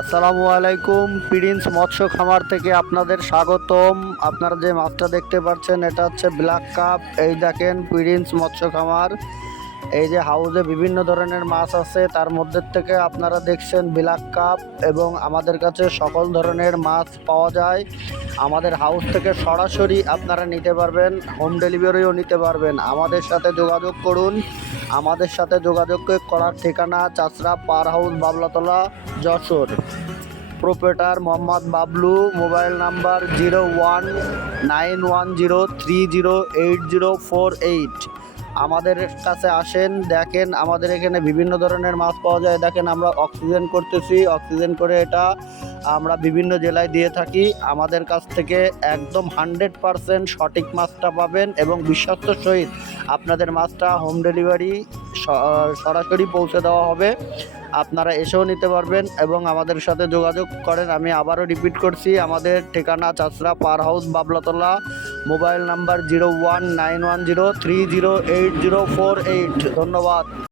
আসসালামু আলাইকুম। প্রিন্স মৎস্য খামার থেকে আপনাদের স্বাগতম। আপনারা যে মাছটা দেখতে পাচ্ছেন এটা হচ্ছে ব্ল্যাক কাপ। এই দেখেন প্রিন্স মৎস্য খামার। এই যে হাউসে বিভিন্ন ধরনের মাছ আছে, তার মধ্যে থেকে আপনারা দেখছেন ব্ল্যাক কাপ, এবং আমাদের কাছে সকল ধরনের মাছ পাওয়া যায়। আমাদের হাউস থেকে সরাসরি আপনারা নিতে পারবেন, হোম ডেলিভারিও নিতে পারবেন। আমাদের সাথে যোগাযোগ করুন। আমাদের সাথে যোগাযোগ করার ঠিকানা Chachra power house, Bablatala, Jessore. Proprietor Mohammad Bablu. Mobile number 0191030804 আমাদের কাছে আসেন, দেখেন আমাদের এখানে বিভিন্ন ধরনের মাছ পাওয়া যায়। দেখেন আমরা অক্সিজেন করতেছি, অক্সিজেন করে এটা আমরা বিভিন্ন জেলায় দিয়ে থাকি। আমাদের কাছ থেকে একদম 100% সঠিক মাছটা পাবেন এবং বিশ্বস্ত সহিত আপনাদের মাছটা হোম ডেলিভারি সরাসরি পৌঁছে দেওয়া হবে। আপনারা এসেও নিতে পারবেন এবং আমাদের সাথে যোগাযোগ করেন। আমি আবারও রিপিট করছি, আমাদের ঠিকানা Chachra power house, Bablatala. Mobile number 0191030804। ধন্যবাদ।